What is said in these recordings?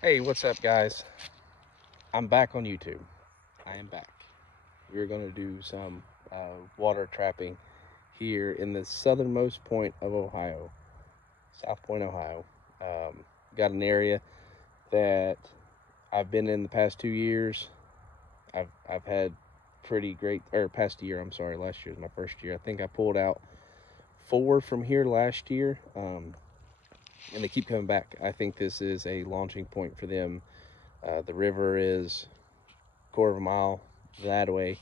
Hey, what's up, guys? I'm back on YouTube. I am back. We're going to do some water trapping here in the southernmost point of Ohio, South Point, Ohio. Got an area that I've been in the past 2 years. I've had pretty great, or past year, I'm sorry, last year was my first year. I think I pulled out 4 from here last year, and they keep coming back. I think this is a launching point for them. The river is quarter of a mile that way,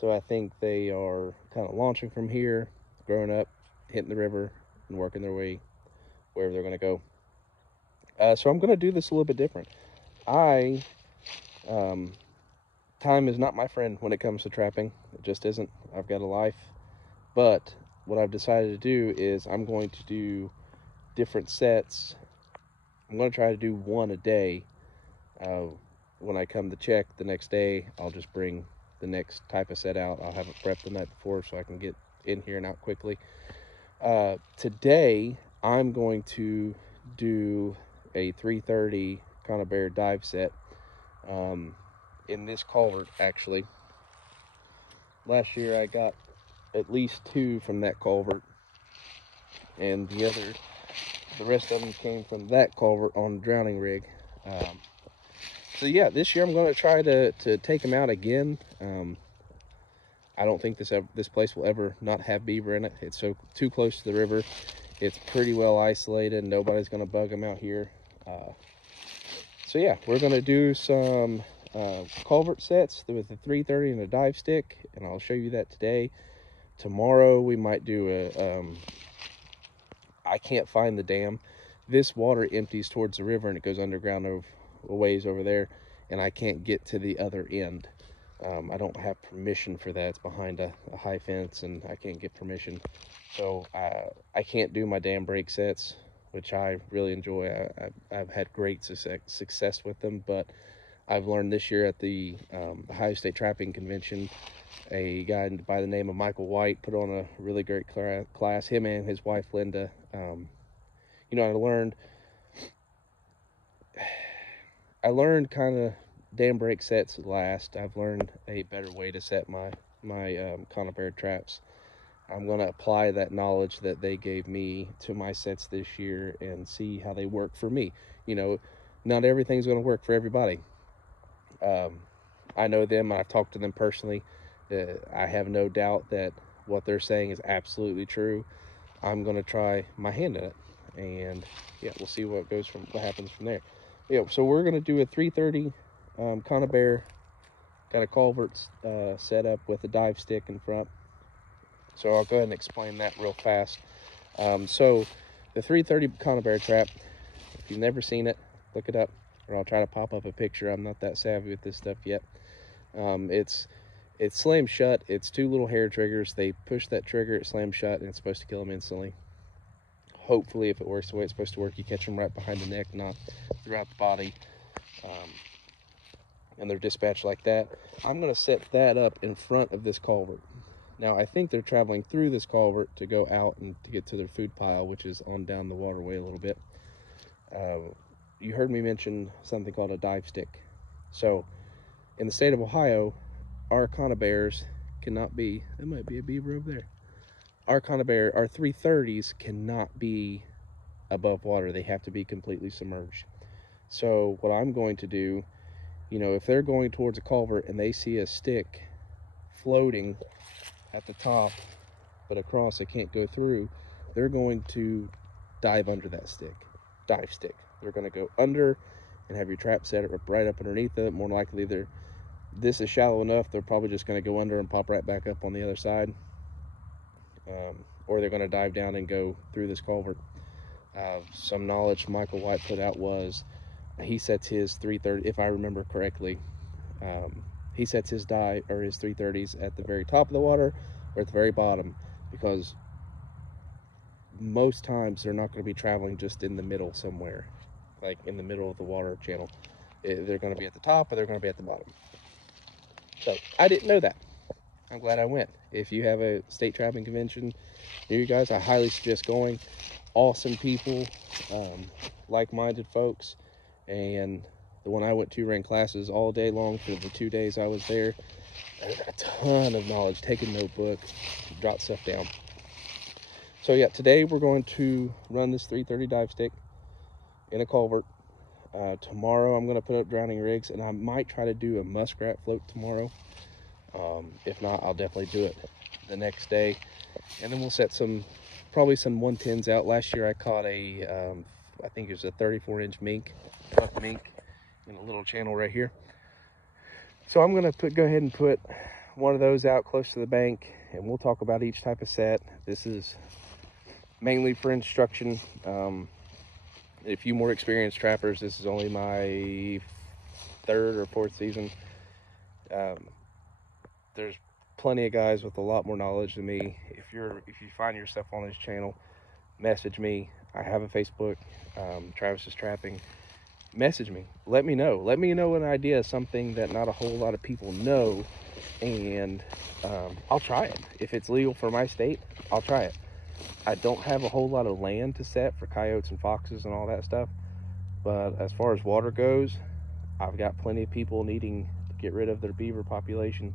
so I think they are kind of launching from here, growing up, hitting the river, and working their way wherever they're going to go. So I'm going to do this a little bit different. Time is not my friend when it comes to trapping. It just isn't. I've got a life, but what I've decided to do is I'm going to do different sets. I'm going to try to do one a day. When I come to check the next day, I'll just bring the next type of set out. I'll have it prepped the night before so I can get in here and out quickly. Today, I'm going to do a 330 conibear dive set in this culvert, actually. Last year, I got at least 2 from that culvert, and the rest of them came from that culvert on the drowning rig. So yeah, this year I'm going to try to take them out again. I don't think this place will ever not have beaver in it. It's too close to the river. It's pretty well isolated. Nobody's going to bug them out here. So yeah, we're going to do some culvert sets with a 330 and a dive stick, and I'll show you that today. Tomorrow we might do I can't find the dam. This water empties towards the river and it goes underground a ways over there, and I can't get to the other end. I don't have permission for that. It's behind a high fence and I can't get permission. So I can't do my dam break sets, which I really enjoy. I've had great success with them, but I've learned this year at the Ohio State Trapping Convention, a guy by the name of Michael White put on a really great class, him and his wife Linda. I learned kind of dam break sets last. I've learned a better way to set my conibear traps. I'm going to apply that knowledge that they gave me to my sets this year and see how they work for me. Not everything's going to work for everybody. I know them. I've talked to them personally. I have no doubt that what they're saying is absolutely true. I'm going to try my hand at it, and yeah, we'll see what happens from there. Yeah, so we're going to do a 330 conibear. Got a culvert set up with a dive stick in front. So I'll go ahead and explain that real fast. So the 330 conibear trap, if you've never seen it, look it up, or I'll try to pop up a picture. I'm not that savvy with this stuff yet. It's slams shut. It's 2 little hair triggers. They push that trigger, it slams shut, and it's supposed to kill them instantly. Hopefully, if it works the way it's supposed to work, you catch them right behind the neck, not throughout the body. And they're dispatched like that. I'm going to set that up in front of this culvert. Now, I think they're traveling through this culvert to go out and to get to their food pile, which is on down the waterway a little bit. You heard me mention something called a dive stick. So, in the state of Ohio, our conibears cannot be, there might be a beaver over there. Our 330s cannot be above water. They have to be completely submerged. So what I'm going to do, if they're going towards a culvert and they see a stick floating at the top, but across it can't go through, they're going to dive under that stick, dive stick. They're going to go under and have your trap set right up underneath it. More likely, this is shallow enough, they're probably just going to go under and pop right back up on the other side. Or they're going to dive down and go through this culvert. Some knowledge Michael White put out was he sets his 330, if I remember correctly, he sets his 330s at the very top of the water or at the very bottom, because most times they're not going to be traveling just in the middle somewhere, like in the middle of the water channel. They're going to be at the top or they're going to be at the bottom. So I didn't know that. I'm glad I went. If you have a state trapping convention near you guys, I highly suggest going. Awesome people, like-minded folks, and the one I went to ran classes all day long for the 2 days I was there. I got a ton of knowledge, take a notebook, jot stuff down. So yeah, today we're going to run this 330 dive stick in a culvert. Tomorrow I'm going to put up drowning rigs, and I might try to do a muskrat float tomorrow. If not, I'll definitely do it the next day. And then we'll set probably some 110s out. Last year I caught a, I think it was a 34-inch mink, buck mink, in a little channel right here. So I'm going to go ahead and put one of those out close to the bank, and we'll talk about each type of set. This is mainly for instruction. A few more experienced trappers, this is only my 3rd or 4th season. There's plenty of guys with a lot more knowledge than me. If you find yourself on this channel, message me. I have a Facebook, Travis's Trapping. Message me, let me know an idea of something that not a whole lot of people know, and I'll try it. If it's legal for my state, I'll try it. I don't have a whole lot of land to set for coyotes and foxes and all that stuff, but as far as water goes, I've got plenty of people needing to get rid of their beaver population.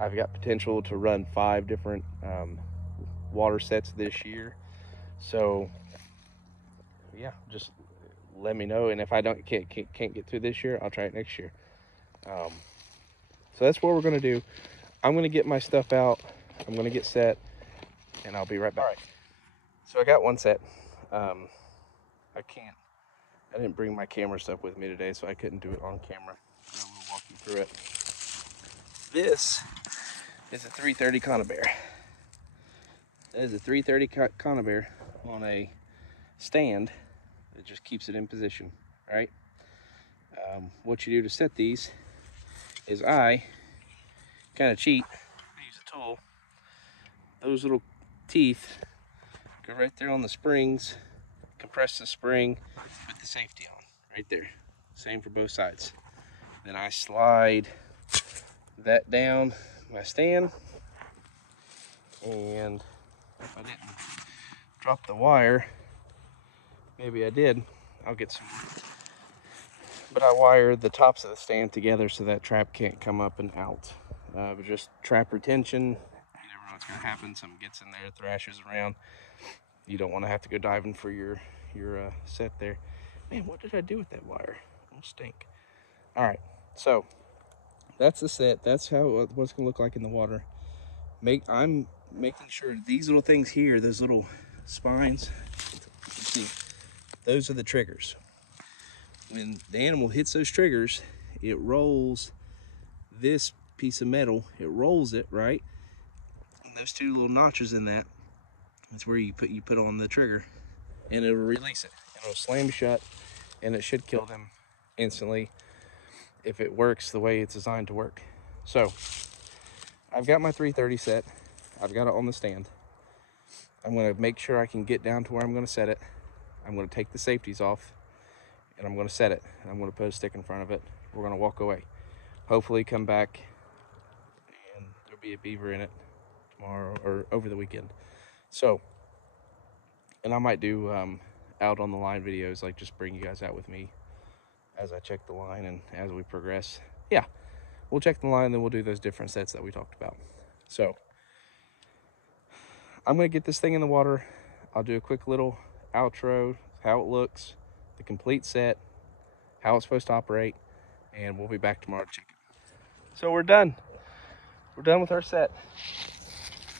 I've got potential to run 5 different water sets this year. So yeah, just let me know, and if I can't get through this year, I'll try it next year. So that's what we're going to do. I'm going to get my stuff out, I'm going to get set, and I'll be right back. All right, so I got one set. I didn't bring my camera stuff with me today, so I couldn't do it on camera. I will walk you through it. This is a 330 conibear. That is a 330 conibear on a stand. It just keeps it in position, right? What you do to set these is I kind of cheat. I use a tool. Those little teeth go right there on the springs, compress the spring, put the safety on right there. Same for both sides. Then I slide that down my stand, and if I didn't drop the wire, maybe I did, I'll get some, but I wired the tops of the stand together so that trap can't come up and out. But just trap retention. You never know what's going to happen. Something gets in there, thrashes around. You don't want to have to go diving for your set there. Man, what did I do with that wire? It'll stink. All right, so that's the set. That's what it's going to look like in the water. I'm making sure these little things here, those little spines, see, those are the triggers. When the animal hits those triggers, it rolls this piece of metal, it rolls it, right? And those 2 little notches in that's where you put on the trigger, and it'll release it. It'll slam shut, and it should kill them instantly if it works the way it's designed to work. So I've got my 330 set. I've got it on the stand. I'm going to make sure I can get down to where I'm going to set it. I'm going to take the safeties off, and I'm going to set it. And I'm going to put a stick in front of it. We're going to walk away. Hopefully come back, and there'll be a beaver in it tomorrow or over the weekend. So, and I might do out on the line videos, like just bring you guys out with me as I check the line and as we progress. Yeah, we'll check the line, then we'll do those different sets that we talked about. So I'm going to get this thing in the water. I'll do a quick little outro, how it looks, the complete set, how it's supposed to operate, and we'll be back tomorrow to check it. So we're done. We're done with our set.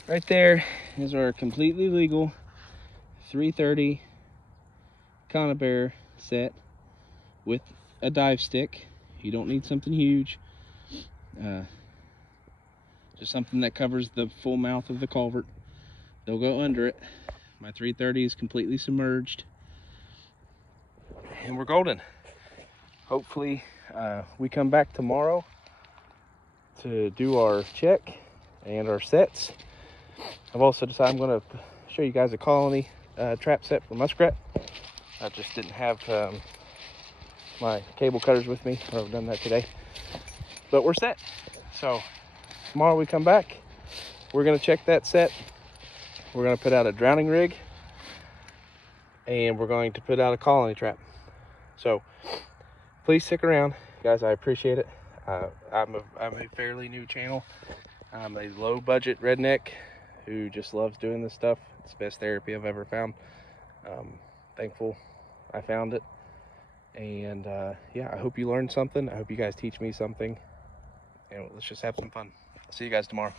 Right there is our completely legal 330 conibear set with a dive stick. You don't need something huge. Just something that covers the full mouth of the culvert. They'll go under it. My 330 is completely submerged. And we're golden. Hopefully we come back tomorrow to do our check and our sets. I've also decided I'm going to show you guys a colony trap set for muskrat. I just didn't have my cable cutters with me. I've done that today. But we're set. So tomorrow we come back. We're going to check that set. We're going to put out a drowning rig. And we're going to put out a colony trap. So please stick around, guys. I appreciate it. I'm a fairly new channel. I'm a low budget redneck who just loves doing this stuff. It's the best therapy I've ever found. Thankful I found it. And yeah, I hope you learned something. I hope you guys teach me something. And let's just have some fun. I'll see you guys tomorrow.